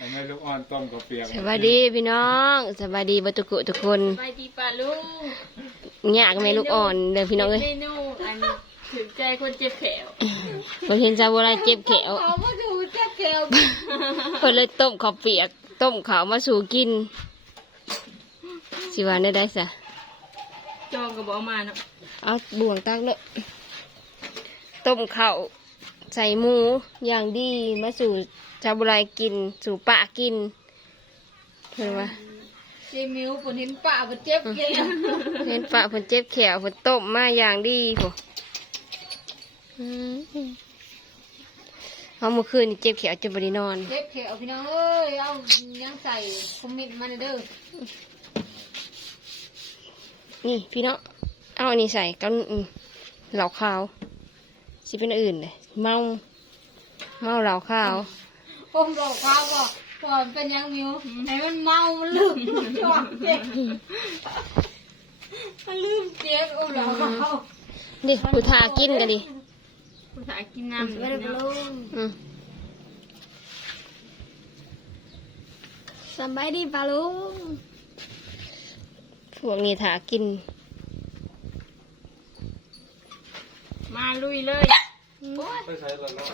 ทำให้ลูกอ่อนต้มกับเปียกสวัสดีพี่น้องสวัสดีบัตุกุทุกคนไปดีป่าลุงยากไหมลูกอ่อนเด้อพี่น้องเอ้ยเมนูอันถึงใจคนเจ็บแผลวบ่เห็นซาบุไรเจ็บแขวเขามาดูเจ็บแผลวเพิ่นเลยต้มข้าวเปียก ต้มข้าวมาสู่กินสิว่าได้ได้ซะจองกับบอกมาเนาะเอาบ่วงตักเลยต้มข้าว ใส่หมูอย่างดีมาสู่ซาบุไรกิน สู่ปะกินเพิ่นว่าเจมิวผลเห็นป่าผลเจ็บแผลวเห็นปะเพิ่นเจ็บแขวเพิ่นต้มมาอย่างดีโหอืมเอาเมื่อคืนนี่เจ็บแขวจนบ่ได้นอน เจ็บแผลวพี่น้องเอ้ยเอายังใส่คอมเมนต์มาเด้อนี่พี่น้องเอาอันนี้ใส่กันอืมเหล่าขาวสิเป็นอื่นเลย เมา เมาเหล่าขาว ผมบอกเขาว่าก่อนเป็นยังมิวไหนมันเมา มันลืมจอดเจ็บมันลืมเจ็บโอ้เราเขาดิผู้ทากินกันดิภาษากินน้ำไม่ได้ลุงอืมสบายดีป่าลุงพวกนี้ทากิน มาลุยเลย ไม่ใช่ละลอก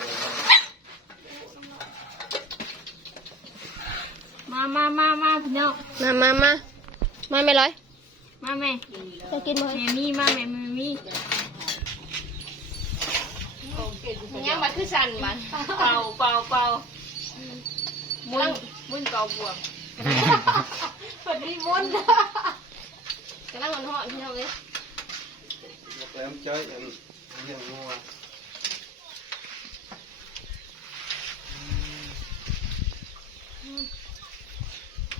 มามามามาพี่น้องมามามามาไม่ร้อย มาแม่จะกินมั้ยแม่มีมาแม่แม่มียังมาคือสั่นมันเป่าเป่าเป่ามุนมุนเป่าบวกเปิดรีมนกำลังหอนหอนพี่น้องเลยแต้มเจ้ยอันยังงัว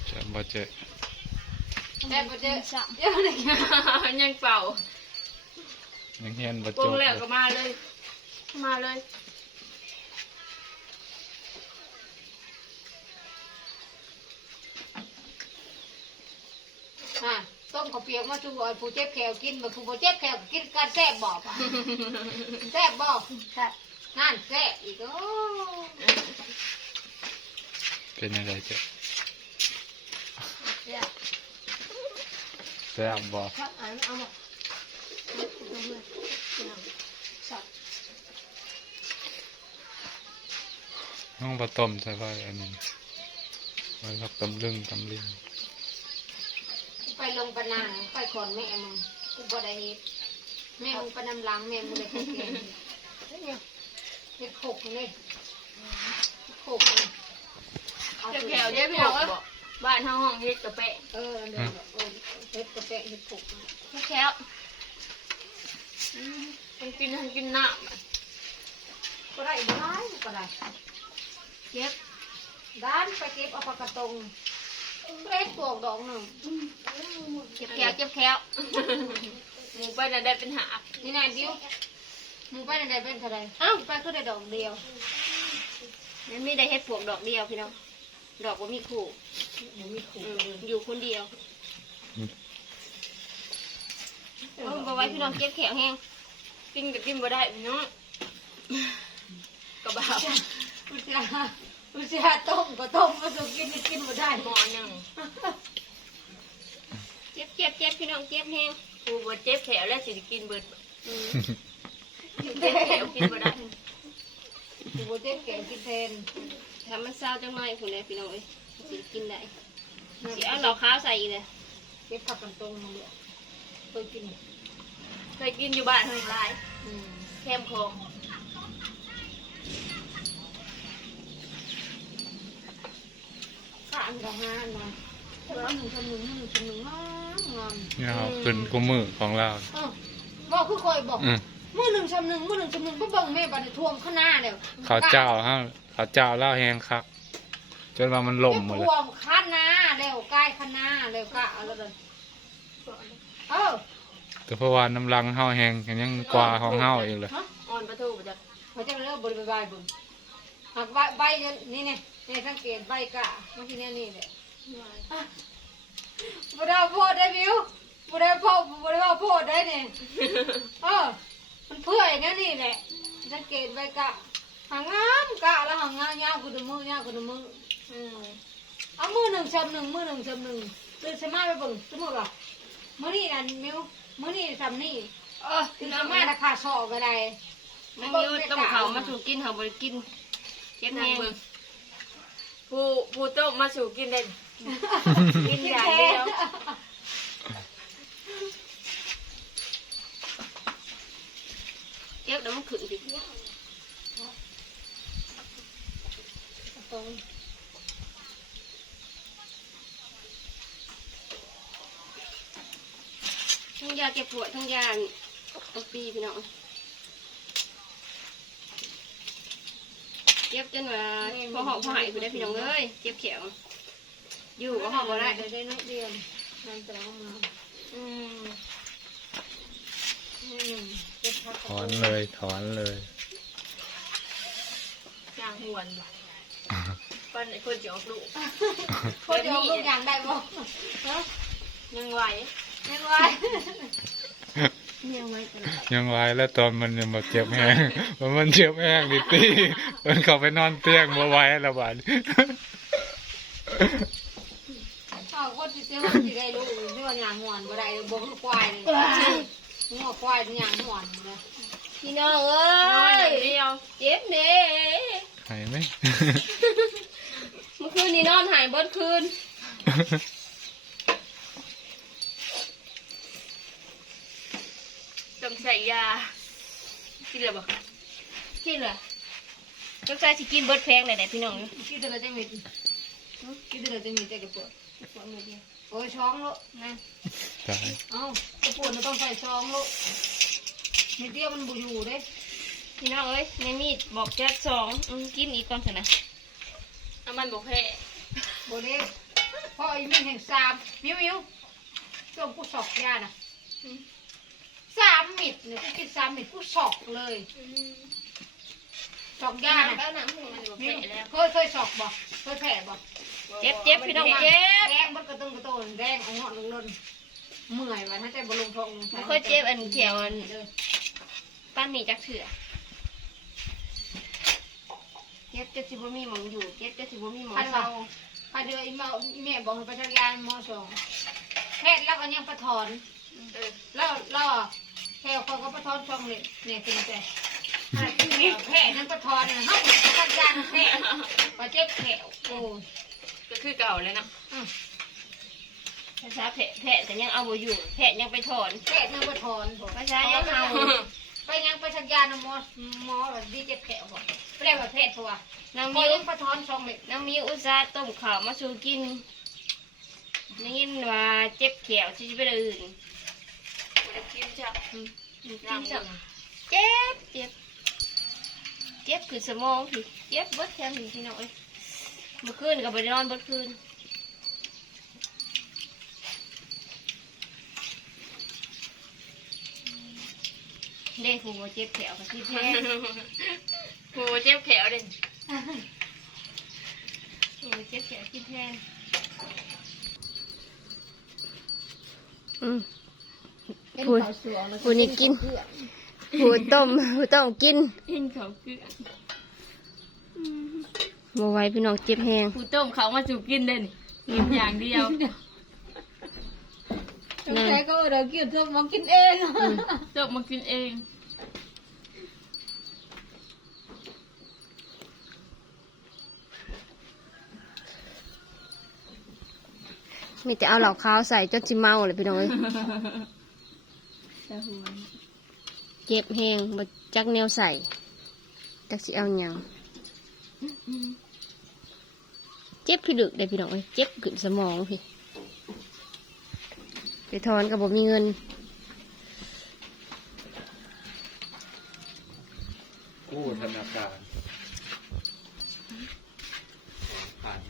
จะบ่เจอแม่บ่เจอเดี๋ยวนี้ยังเป่ายังเฮียนบ่ปจรุงบแล้วก็มาเลย มาเลยฮะต้มข้าวเปียกมาชูอ่อนผู้เจ็บแขวกินมาผู้บ่เจ็บแขวกินกันแซ่บบอกแซ่บบอกนั่นแซ่บอีกโอ้ เป็นอะไรเจ้ะแซ่บแซ่บบ่ครับอันเอามาห้องปลาต้มใช่ป่ะอันนี้ไว้รับตำลึงตำลิงไปลงปะนางไปขอนแม่มึงกูบ่ได้เฮ็ดแม่มึงไปนำหลังแม่มึงเลยเฮ็ดเฮ็ดเนี่ยเฮ็ดโขกนี่โขกนี่เอา จะไปแถวเย็บแถวบ้านเฮาห้องเฮ็ดกระเปะเออเดี๋ยวเออเฮ็ดกระแปะเฮ็ดโขกแค่ทั้งกินทั้งกินน้ำก็ได้บ่ได้ก็ได้เย็บด้านไปเก็บเอาปากกระตงเล็ดตัวดอกหนึ่งเจ็บแขวเจ็บแขวหมูไปน่ะได้เป็นหาบนี่นายดิวมึงไปไหนเป็นเท่าไรอ้าวไปก็ได้ดอกเดียวมันมีได้เฮ็ดปวกดอกเดียวพี่น้อง ดอกว่ามีคู่ยังมีขู่อืมอยู่คนเดียวเอาไปไว้พี่น้องเจ็บแขวแห้งกินก็กินบ่ได้พี่น้องกระบาดอุจาอุจาต้มก็ต้มก็สุกินก็กินมาได้หมอหนึ่งเจ็บเจ็บเจ็บพี่น้องเจ็บแห้งกูบ่เจ็บแขวแล้วสิได้กินเบิดอืมเจ็บแขวกินบ่ได้กูโบเจ็บแกงกินแทน ทำมันเศร้าจังหน่อยคุณเลยพี่น้องเอ้ยสิกินได้สิเอาเหล่าขาวใส่อีกเลยเก็บผักกันตรงมาเลยเคยกินเคยกินอยู่บ้านเฮาหลายอืมแคมคองข้าอันกระห้านมาแล้วหนึ่งชนหนึ่งหนึ่งชนหนึ่งงามงามนี่ครับขึ้นกูมือของเราเออบอกคือคอยบอกอื มมือหนึ่งชนหนึ่งมือหนึ่งชนหนึ่งก็เบิ่งแม่บัดนท่วมข้างหน้าเดียวเขาเจ้าฮะเขาเจ้าเล่าแหงคักจนว่ามันล่มหมดเลยท่วมข้างหน้าเร็วใกล้ข้างหน้าเร็วกะเอาแล้วเลยเออแต่เพราะว่าน้ำลังเฮาแหงกันยังกว่าของเฮาอีกเลยฮะอ่อนประตูบ่จักเขาจะเริ่มบริบายบุญหากใบใบนี่เนี่ยนี่สังเกตใบกะเมื่อกี้เนี่ยนี่แหละบุได้โพดได้วิวบุได้พ่อบุได้ว่าโพดได้เนี่ยเออ มันเพื่อยนะนี่แหละสังเกตใบกะหหางงามกะแล้วหางงามยาวกูดูมือยาวกูดูมืออืมเอามือหนึ่งชมหนึ่งมือหนึ่งชมหนึ่งตื่นสมาไปเบิ่งสมมติว่ามื้อนี้นั่นมิวมื้อนี้ทำนี่เออตื่พี่นน้สองมาราคาชอก็ได้มันอยืดต้มเขามาสู่กินเขาบริกินเจ็บแห้งผู้ผู้ต้มมาสู่กินเด่นกินอย่างเดียว ขึ้นดิทั้งยาแก้ปวดทั้งยาอัปีพี่น้องเจ็บจนว่าพอหอบพอหายไปได้พี่น้องเอ้ยเจ็บแขวอยู่ก็หอบบ่ได้ได้น้อยเดียวนั่นแต่ละมาอืมหนึ่งเจ็ดพัก ถอนเลยถอนเลยย่างหวนปันไอ้คนจะออกลูกคนเดียวลูกอย่างได้บ่ยังไหวยังไงเนี่ยไว้ตลอดยังไว้แล้วตอนมันยังมาเจ็บแห้งมันมันเจ็บแห้งดิตีมันเข้าไปนอนเตียงมาไว้และบาดอ้าวคนที่เจ้าที่ได้ลูกที่ว่าอย่างหวนบ่ได้บ่คือควายเลย หัวควายอย่างหวนเลยพี่น้องเอ้นอนอย่างยเดียวเจ็บเด้หายไหม เมื่อคืนนี้นอนหายเบิดคืนต้องใส่ยากินเลยบ่ที่เหรอลูกชายสิกินเบิดแพงไหนไหนพี่น้องอยู่คิดอะไรจังมีคิดอะไรจังมีใจกระปวดสองมือเดียวโอ้ยช้องลูกนะตายเอ้ากระปวดมันต้องใส่ช้องลูกนิดเดียวมันบุอยู่เด้พี่น้องเอ้ยในมีดบอกแจ๊กสองอืมกินอีกก่อนเถอะนะน้ำมันบกแพ้โบเด้พ่ออีมีแห่งสามมิวมิวจงผู้สอกยาน่ะสามมิดเนี่ยกูกินสามมิดผู้สอกเลยสอกยาน่ะแล้วน้ำมันบกมิแพ้วแล้วเคยเคยสอกบ่เคยแผลบ่ เจ็บเจ็บพี่น้องเจ็บแดงบดกระตุ้งกระโตนแดงเอาหอดลงลนเมื่อยว่ะถ้าใจบลงทองลงบ่เคยเจ็บอันเขียวอันเลยปั้นนี่จักเถื่อเจ็บจะสิบ่มีหมองอยู่เจ็บจะสิบ่มีหมองเศร้าพาเดืออีเมาอีแม่บอกให้ไปทำยานมอสองแพทย์แล้วก็ยังประถอนเออแล้วแล้วแค่เขาก็ประทอนช่องเลยเนี่ยจริงใจแผลนั่นประทอนนะเขาทักยานแผลมาเจ็บแผลโอ้ยก็ คือเก่าเลยเนาะภาษาแผะแผะแต่ยังเอาบ่อยู่แผะยังไปถอนแผลนั่นประทอนภาษายังเอาไปยังไปทักยานมอมอแบบดีเจ็บแผลบอกแปลว่าแผลตัวนางพอมิวยังประทอนช่องเลยนางมิวอุตส่าห์ต้มข้าวมาสู่กินได้ยินว่าเจ็บแขวสิไปเลยอื่นกินจ้ะอืมกิย่างนหจัวงนเจ็บเจ็บเจ็บคือสมองพี่เจ็บเบิดแค่นี้พี่น้องเอ้ย เมื่อคืนก็ไปนอนเบิดคืนเด้หูว่าเจ็บแขวกับที่แพ้โหเจ็บแขวเด่นหูว่าเจ็บแขวที่แพ้อืมพูดพูดนี่กินหูต้มหูต้มกินเห็นเขาเกลือ บ่ไหวพี่น้องเจ็บแหงผู้ต้มเขามาสู่กินเด่นกินอย่างเดียว สงสัยก็เดี๋ยวกินเธอมากินเองต้มมากินเอง มีแต่เอาเหล่าขาวใส่จนสิเมาเลยพี่น้องเอ้ยแต่หัวเจ็บแหงบ่จักแนวใส่จักสิเอาหยัง เจ็บพี่ดึกได้พี่น้องเอ้ยเจ็บขึ้นสมองพี่ไปถอนก็บ่มีเงินกู้ธนาคารผ่าน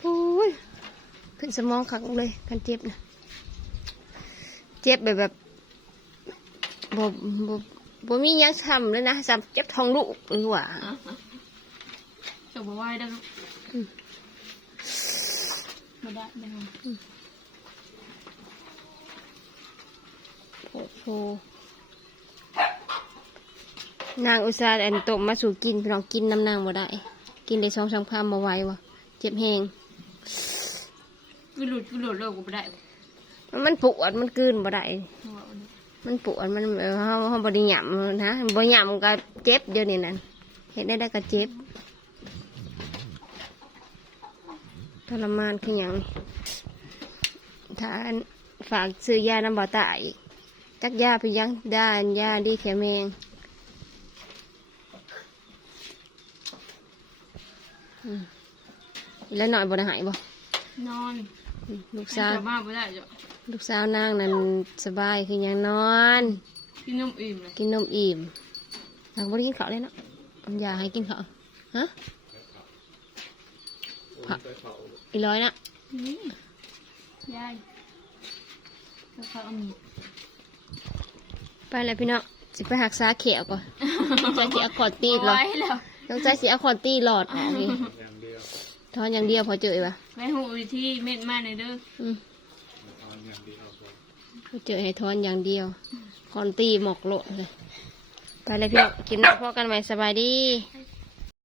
โอ้ยขึ้นสมองขังเลยกันเจ็บนะเจ็บแบบแบบ บ่บ่บ่มีหยังทำเลยนะซ้ำเจ็บท้องลูกหรือว่าจบไหว้ได้ลูกมาได้ได้โอ้โหนางอุตส่าห์อันตบมาสู่กินพี่น้องกินน้ำนางบ่ได้ กินได้สองสามคำมาไหววะเจ็บแหงกูหลุดกูหลุดเลิกกูไม่ได้ มันปวดมันกลืนบ่ได้ มันปวดมันเออเฮาเฮาบ่ได้หยำนะบ่หยำก็เจ็บเดี๋ยวนี้นั่นเฮ็ดได้ได้ก็เจ็บทรมานคือหยังนี่ถ้าอันฝากซื้อยาน้ำบ่ตายจักยาไปยังด้านยาดีแข็แมงอืมแล้วหน่อยบ่ได้หายบ่นอนอืมลูกสาสาววมาไม่ได้จ้ะ ลูกสาวนางนั่นสบายคือหยังนอน กินนมอิ่มเลยกินนมอิ่มหลังบ่ได้กินข้าวเลยเนาะผมอยากให้กินข้าวฮะผักอีร้อยนะนี่ยายแล้วเขาเอามีดไปแล้วพี่น้องสิไปหักษาเขียวก่อนใจสิเอาขอดตีหรอไว้แล้วต้องใจสิเอาขอดตีหลอดออกนี่ทอนอย่างเดียวพอเจอปะไว้หูวิธีเม็ดมาในอ ยเด้ออืมพอเจอให้ทอนอย่างเดียวคอนตีหมอกโลดเลย ไปเลยพี่น้องกินน้ำพอกันไหมสบายดีบ๊าย